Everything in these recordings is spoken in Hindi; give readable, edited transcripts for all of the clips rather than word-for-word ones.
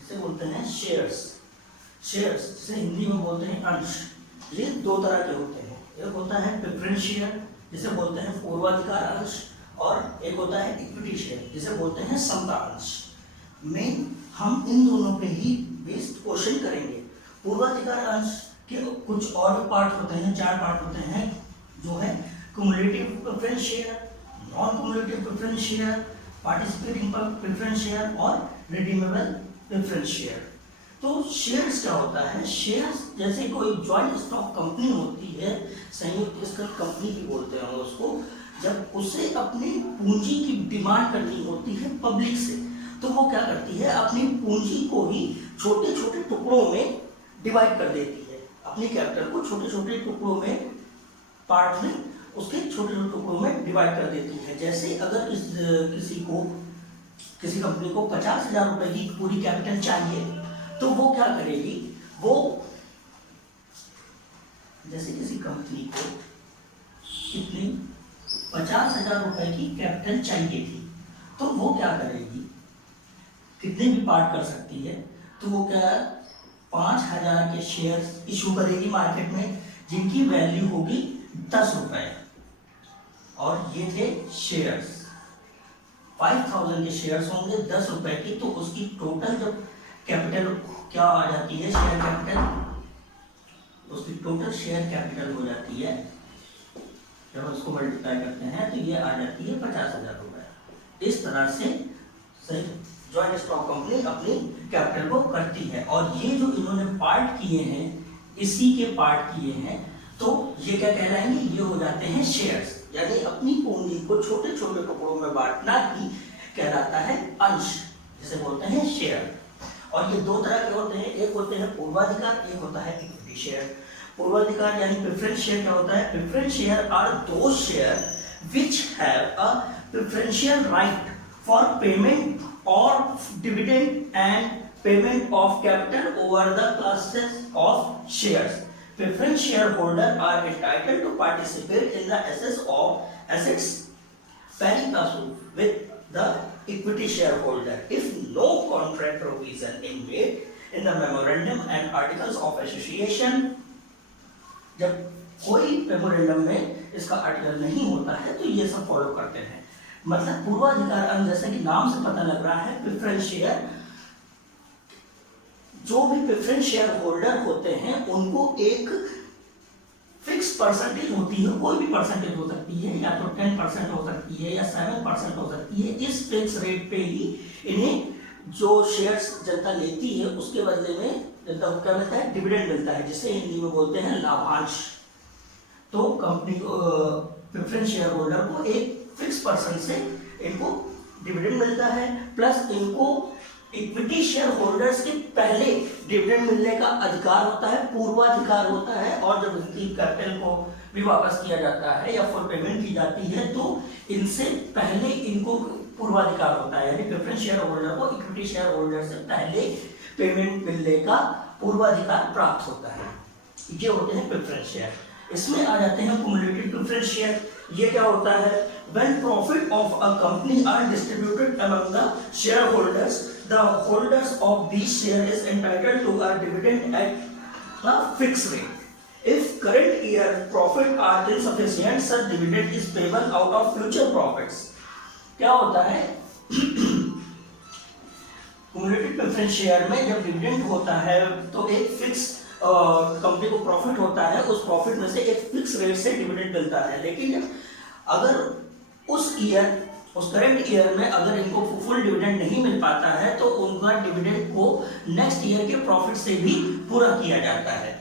जिसे बोलते हैं शेयर्स। शेयर्स जिसे हिंदी में बोलते हैं अंश। ये दो तरह के होते हैं, एक होता है प्रेफरेंस शेयर जिसे बोलते हैं पूर्वाधिकार अंश, और एक होता है इक्विटी शेयर जिसे बोलते हैं समता अंश। मेन हम इन दोनों पे ही बेस्ड क्वेश्चन करेंगे। पूर्वाधिकार अंश के कुछ और पार्ट होते हैं, 4 पार्ट होते हैं, जो है cumulative preference share, non cumulative preference share, participating preference share और रिडीमेबल प्रेफरेंस शेयर। तो शेयर्स क्या होता है? शेयर्स जैसे कोई जॉइंट स्टॉक कंपनी होती है, संयुक्त स्तर कंपनी भी बोलते हैं उसको, जब उसे अपनी पूंजी की डिमांड करनी होती है पब्लिक से, तो वो क्या करती है, अपनी पूंजी को ही छोटे छोटे टुकड़ों में डिवाइड कर देती है। अपनी कैपिटल को छोटे छोटे टुकड़ों में, पार्ट में, उसके छोटे छोटे टुकड़ों में डिवाइड कर देती है। जैसे अगर किसी कंपनी को 50,000 रुपए की पूरी कैपिटल चाहिए, तो वो क्या करेगी, वो जैसे किसी कंपनी को कितनी 50,000 रुपए की कैपिटल चाहिए थी, तो वो क्या करेगी, कितने भी पार्ट कर सकती है, तो वो क्या 5,000 के शेयर्स इशू करेगी मार्केट में, जिनकी वैल्यू होगी 10 रुपए। और ये थे शेयर्स, 5,000 के शेयर्स होंगे 10 रुपए की, तो उसकी टोटल जब कैपिटल क्या आ जाती है, शेयर कैपिटल, उसकी टोटल शेयर कैपिटल हो जाती है, जब उसको मल्टीप्लाई करते हैं तो ये आ जाती है 50,000 रुपए। इस तरह से जॉइंट स्टॉक कंपनी अपनी कैपिटल को करती है। और ये जो इन्होंने पार्ट किए हैं, इसी के पार्ट किए हैं, तो ये क्या कहलाएंगे, ये हो जाते हैं शेयर्स। यानी अपनी पूंजी को छोटे छोटे टुकड़ों में बांटना ही कहलाता है अंश, जिसे बोलते हैं शेयर। और ये दो तरह के होते हैं, एक होते हैं पूर्वाधिकार, एक होता है इक्विटी शेयर। पूर्वाधिकार यानी प्रेफरेंस शेयर क्या होता है? Preference share are those share which have a preferential right for payment or dividend and payment of capital over the classes of shares. Preference shareholders are entitled to participate in the assets pari passu with the equity shareholder if no contract provision is made in the memorandum and articles of association. जब कोई मेमोरेंडम में इसका आर्टिकल नहीं होता है तो ये सब फॉलो करते हैं। मतलब पूर्वाधिकार अंश, जैसे कि नाम से पता लग रहा है, प्रेफरेंस शेयर, जो भी प्रेफरेंस शेयर होल्डर होते हैं उनको एक फिक्स परसेंटेज होती है, कोई भी परसेंटेज हो सकती है, या तो 10% हो सकती है या 7% हो सकती है। इस फिक्स रेट पे ही इन्हें जो शेयर्स जनता लेती है उसके बदले में जनता को क्या मिलता है, डिविडेंड मिलता है, जिसे हिंदी में बोलते हैं लाभांश। तो कंपनी को, प्रेफरेंस शेयर होल्डर को एक फिक्स परसेंट से इनको डिविडेंड मिलता है, प्लस इनको इक्विटी शेयर होल्डर्स के पहले डिविडेंड मिलने का अधिकार होता है, पूर्वाधिकार होता है। और जब इनकी कैपिटल को भी वापस किया जाता है या फुल पेमेंट की जाती है, तो इनसे पहले इनको पूर्वाधिकार होता है, यानी प्रेफरेंस शेयर होल्डर को इक्विटी शेयर होल्डर से पहले पेमेंट मिलने का पूर्वाधिकार प्राप्त होता है। ये होते हैं प्रेफरेंस शेयर। इसमें आ जाते हैं क्युमुलेटिव प्रेफरेंस शेयर। ये क्या होता है? When profit of a company are distributed among the shareholders, the holders of these shares is entitled to a dividend at a fixed rate. If current year profit are insufficient, such dividend is payable out of future profits. क्या होता है? क्युमुलेटिव प्रेफरेंस शेयर में जब डिविडेंड होता है तो एक फिक्स कंपनी को प्रॉफिट होता है, उस प्रॉफिट में से एक फिक्स रेट से डिविडेंड मिलता है। लेकिन अगर उस करंट ईयर में अगर इनको फुल डिविडेंड नहीं मिल पाता है, तो उनका डिविडेंड को नेक्स्ट ईयर के प्रॉफिट से भी पूरा किया जाता है।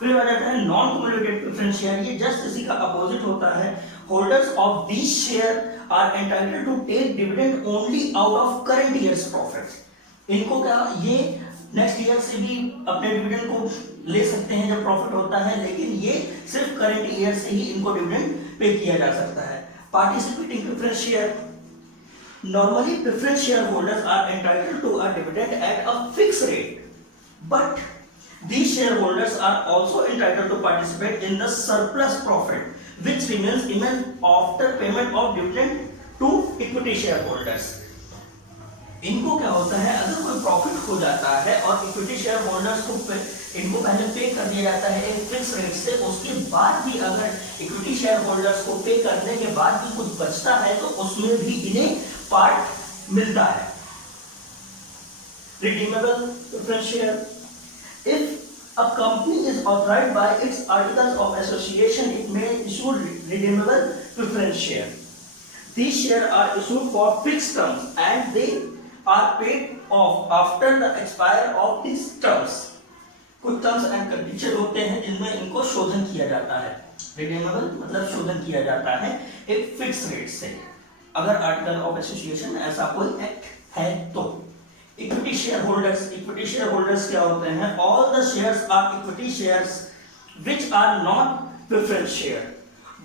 फिर आ जाता है नॉन क्युमुलेटिव प्रेफरेंस शेयर। ये जस्ट इसी का अपोजिट होता है। Holders of these share are entitled to take dividend only out of current years profit. इनको क्या, ये नेक्स्ट ईयर से भी अपने डिविडेंड को ले सकते हैं जब प्रॉफिट होता है, लेकिन ये सिर्फ करंट ईयर से ही इनको डिविडेंड पे किया जा सकता है। Participating preference share, normally preference share holders are entitled to a dividend at a fix rate, but these shareholders are also entitled to participate in the surplus profit which remains even after payment of dividend to equity shareholders. इनको क्या होता है, अगर कोई प्रॉफिट हो जाता है और इक्विटी शेयर होल्डर्स को इनको पहले पे कर दिया जाता है एक फिक्स रेट से, उसके बाद भी अगर इक्विटी शेयर होल्डर्स को पे करने के बाद भी कुछ बचता है तो उसमें भी इन्हें पार्ट मिलता है। Redeemable preference share, if a company is authorized by its articles of association, it may issue redeemable preference share. These shares are issued for fixed terms and they are paid off after the expire of these terms. कुछ टर्म्स एंड कंडीशन होते हैं जिनमें इनको शोधन किया जाता है। रिडीमेबल मतलब शोधन किया जाता है एक फिक्स रेट से, अगर आर्टिकल ऑफ एसोसिएशन ऐसा कोई एक्ट है तो। इक्विटी शेयर होल्डर्स क्या होते हैं? All the shares are equity shares which are not preference share.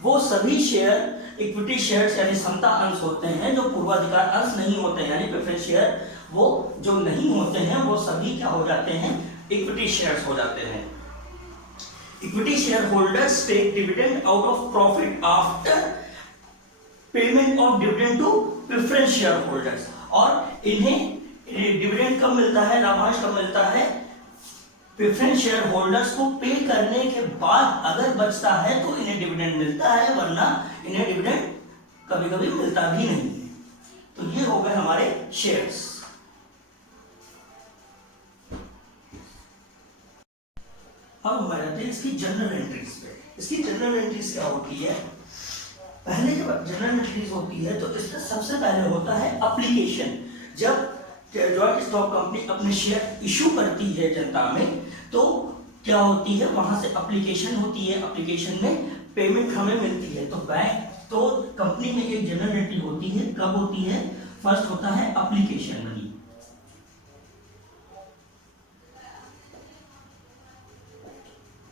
वो सभी शेयर इक्विटी शेयर्स यानी समता अंश होते हैं जो पूर्वाधिकार अंश नहीं होते हैं, यानी प्रेफरेंस शेयर वो जो नहीं होते हैं वो सभी क्या हो जाते हैं? इक्विटी शेयर्स हो जाते हैं। Equity share holders take dividend out of profit after payment of dividend to preference share holders. और इन्हें डिविडेंड कब मिलता है, लाभांश कब मिलता है? प्रेफरेंस शेयर होल्डर्स को पे करने के बाद अगर बचता है तो इन्हें डिविडेंड मिलता है, वरना इन्हें डिविडेंड कभी कभी मिलता भी नहीं है। तो ये हो गए हमारे शेयर्स। अब हम आते हैं इसकी जनरल एंट्रीज पे। इसकी जनरल एंट्रीज क्या होती है? पहले जब जनरल एंट्रीज होती है तो इसमें सबसे पहले होता है एप्लीकेशन। जब जॉइंट स्टॉक कंपनी अपने शेयर इशू करती है जनता में तो क्या होती है, वहां से एप्लीकेशन होती है, एप्लीकेशन में पेमेंट हमें मिलती है। तो बैंक तो कंपनी में एक जनरल एंट्री होती है, कब होती है? फर्स्ट होता है एप्लीकेशन मनी।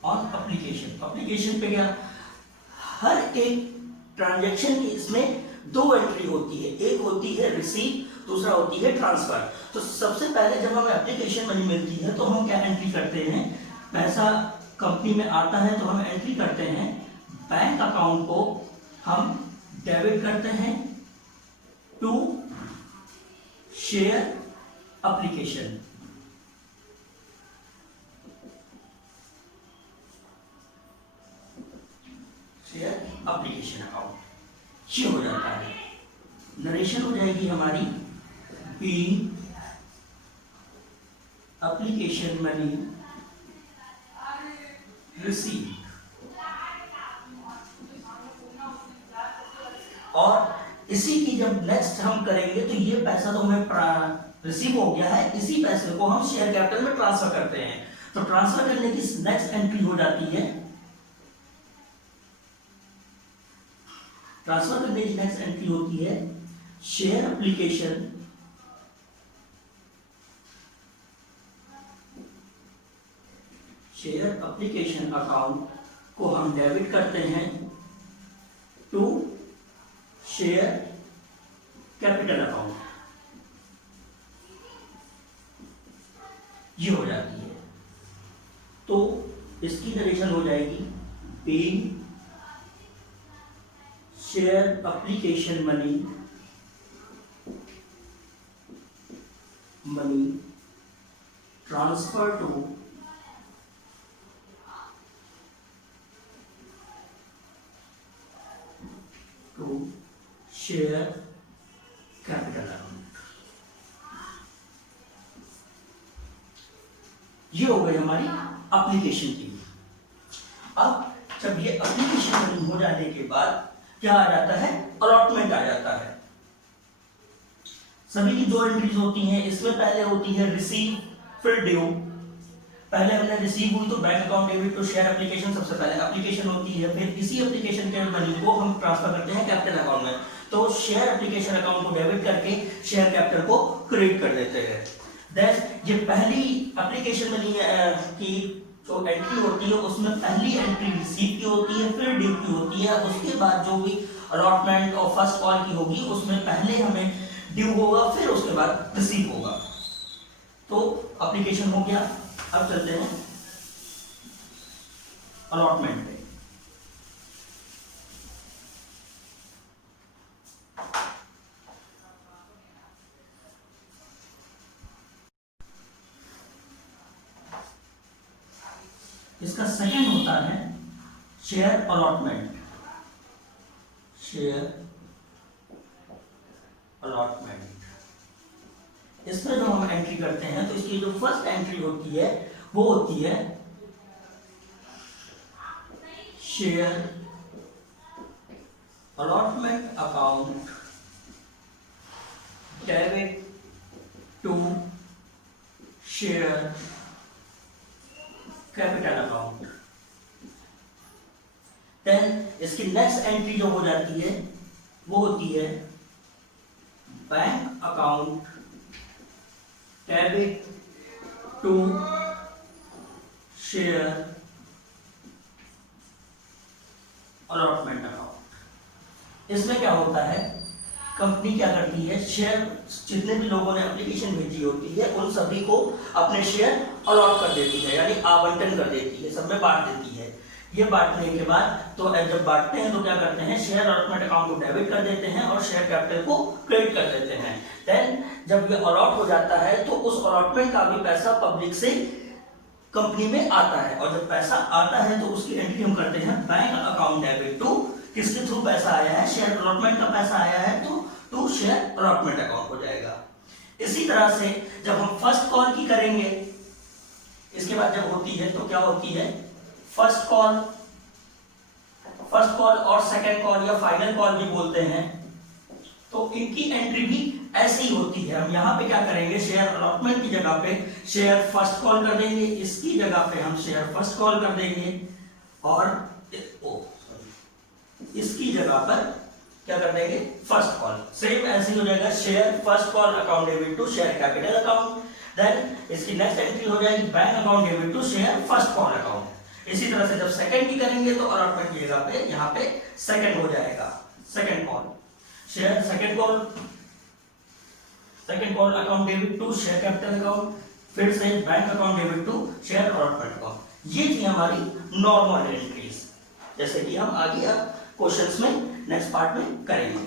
और एप्लीकेशन पे क्या, हर एक ट्रांजैक्शन की इसमें दो एंट्री होती है, एक होती है रिसीव, दूसरा होती है ट्रांसफर। तो सबसे पहले जब हमें एप्लीकेशन मनी मिलती है तो हम क्या एंट्री करते हैं? पैसा कंपनी में आता है तो हम एंट्री करते हैं बैंक अकाउंट को हम डेबिट करते हैं to share application. Share application account ये हो जाता है। नरेशन हो जाएगी हमारी being application money received। और इसी की जब नेक्स्ट हम करेंगे तो ये पैसा तो हमें रिसीव हो गया है, इसी पैसे को हम शेयर कैपिटल में ट्रांसफर करते हैं। तो ट्रांसफर करने की नेक्स्ट एंट्री हो जाती है, ट्रांसफर करने की नेक्स्ट एंट्री होती है शेयर एप्लीकेशन अकाउंट को हम डेबिट करते हैं टू शेयर कैपिटल अकाउंट। ये हो जाती है। तो इसकी नरेशन हो जाएगी paying share application money transfer to share capital account. ये हो गई हमारी एप्लीकेशन की। अब जब ये एप्लीकेशन मनी हो जाने के बाद क्या आ जाता है? अलॉटमेंट आ जाता है। सभी की दो एंट्रीज होती हैं, इसमें पहले होती है रिसीव फिर ड्यू। पहले हमने रिसीव हुई तो bank account debit to share application, सबसे पहले एप्लीकेशन होती है, फिर इसी एप्लीकेशन के मनी को हम ट्रांसफर करते हैं कैपिटल अकाउंट में। तो शेयर एप्लीकेशन अकाउंट को डेबिट करके शेयर कैपिटल को क्रेडिट कर देते हैं। देन ये पहली एप्लीकेशन मनी की जो एंट्री होती है उसमें पहली एंट्री रिसीव की होती है, फिर ड्यू की होती है, उसके बाद जो भी अलॉटमेंट और फर्स्ट कॉल की होगी उसमें पहले हमें ड्यू होगा, फिर उसके बाद रिसीव होगा। तो एप्लीकेशन हो गया। अब चलते हैं अलॉटमेंट पे। इसका सेकंड होता है शेयर अलॉटमेंट। शेयर अलॉटमेंट, इसमें जो हम एंट्री करते हैं तो इसकी जो फर्स्ट एंट्री होती है वो होती है share allotment account debit to share capital account. Then इसकी नेक्स्ट एंट्री जो हो जाती है वो होती है bank account debit to share allotment account. इसमें क्या होता है, कंपनी क्या करती है, शेयर जितने भी लोगों ने एप्लीकेशन भेजी होती है उन सभी को अपने शेयर अलॉट कर देती है, यानी आवंटन कर देती है, सब में बांट देती है। ये बांटने के बाद तो जब बांटते हैं तो क्या करते हैं, शेयर अलॉटमेंट अकाउंट को डेबिट कर देते हैं और शेयर कैपिटल को क्रेडिट कर देते हैं। देन जब ये अलॉट हो जाता है तो उस अलॉटमेंट का भी पैसा पब्लिक से कंपनी में आता है, और जब पैसा आता है तो उसकी एंट्री हम करते हैं बैंक अकाउंट डेबिट टू, किसके थ्रू पैसा आया है, शेयर अलॉटमेंट का पैसा आया है तो टू शेयर अलॉटमेंट अकाउंट हो जाएगा। इसी तरह से जब हम फर्स्ट कॉल की करेंगे, इसके बाद जब होती है तो क्या होती है, फर्स्ट कॉल और सेकंड कॉल या फाइनल कॉल भी बोलते हैं, तो इनकी एंट्री भी ऐसे ही होती है। हम यहाँ पे क्या करेंगे, शेयर अलॉटमेंट की जगह पे शेयर फर्स्ट कॉल कर देंगे, इसकी जगह पे हम शेयर फर्स्ट कॉल कर देंगे, और इसकी जगह पर क्या कर देंगे, फर्स्ट कॉल। सेम ऐसे ही हो जाएगा, share first call account debit to share capital account. Then इसकी नेक्स्ट एंट्री हो जाएगी bank account debit to share first call account. इसी तरह से जब सेकंड की करेंगे तो अलॉटमेंट की जगह पे यहाँ पे सेकंड हो जाएगा, second call share second call account debit to share capital account, फिर से bank account debit to share allotment account. ये थी हमारी नॉर्मल एंट्रीज, जैसे कि हम आगे अब क्वेश्चंस में नेक्स्ट पार्ट में करेंगे।